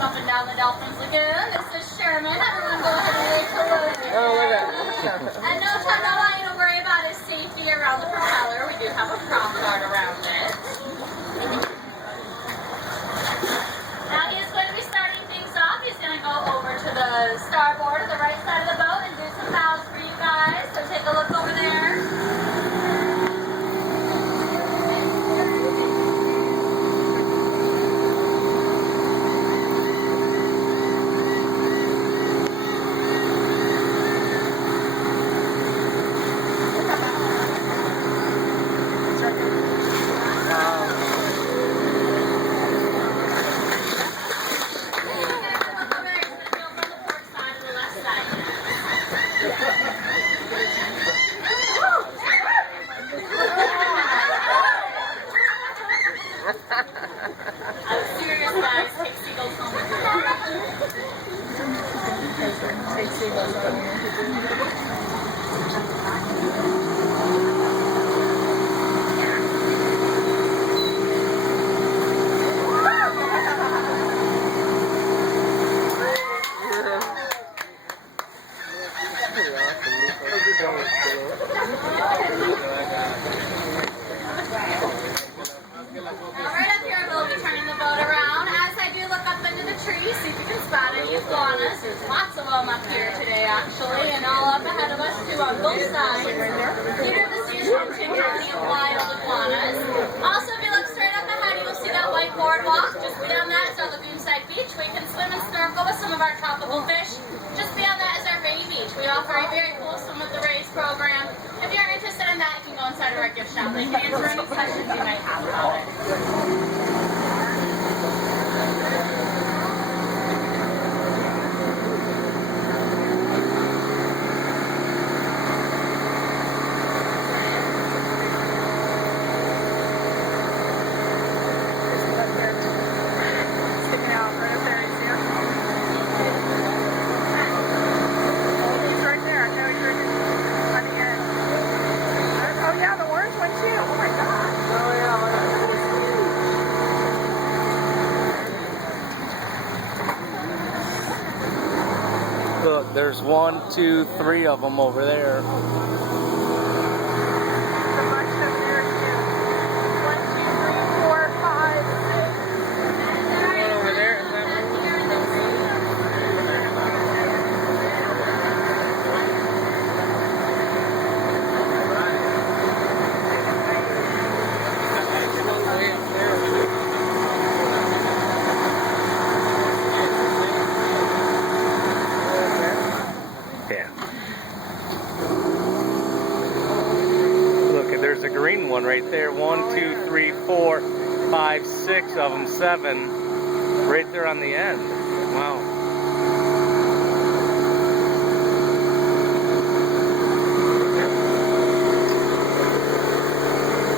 up and down the Dolphin's Lagoon. This is Sherman. Everyone go ahead and wave hello. Oh, look at that. And no time, I want you to worry about his safety around the propeller. We do have a prop guard around it. Now he is going to be starting things off. He's going to go over to the starboard, the right side of the boat, and do some bows for you guys. So take a look over there. I'm serious, guys. Take seagulls home with you. Take seagulls home. See if you can spot any iguanas. There's lots of them up here today, actually, and all up ahead of us, too, on both sides. Theater of the Sea is home to a county of wild iguanas. Also, if you look straight up ahead, you'll see that white boardwalk. Just beyond that is our lagoonside beach, where you can swim and snorkel with some of our tropical fish. Just beyond that is our Bay Beach. We offer a very cool Swim with the Rays program. If you're interested in that, you can go inside of our gift shop. They can answer any questions you might have about it. Look, there's 1, 2, 3 of them over there. There's a green one right there. 1, 2, 3, 4, 5, 6 of them, 7, right there on the end. Wow.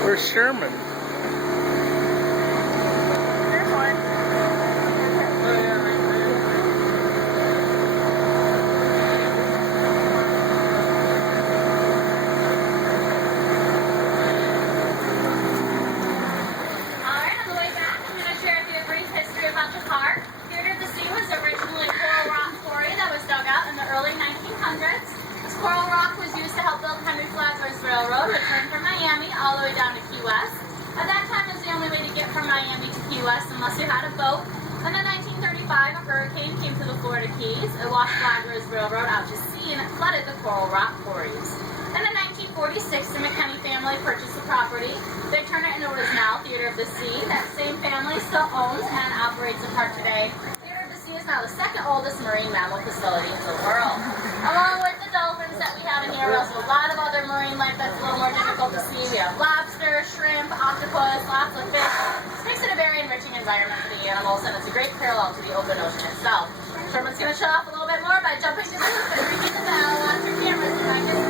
Where's Sherman? There's one. Coral rock was used to help build Henry Flatbush Railroad, returned from Miami all the way down to Key West. At that time, it was the only way to get from Miami to Key West unless you had a boat. And in 1935, a hurricane came to the Florida Keys. It washed Flatbush Railroad out to sea and it flooded the coral rock quarries. And in 1946, the McKinney family purchased the property. They turned it into what is now Theater of the Sea. That same family still owns and operates the park today. Theater of the Sea is now the second oldest marine mammal facility in the world. Along with the dolphins that we have in here, we also have a lot of other marine life that's a little more difficult to see. We have lobster, shrimp, octopus, lots of fish. This makes it a very enriching environment for the animals, and it's a great parallel to the open ocean itself. Sherman's going to show off a little bit more by jumping to the roof and ringing the bell. Watch your cameras.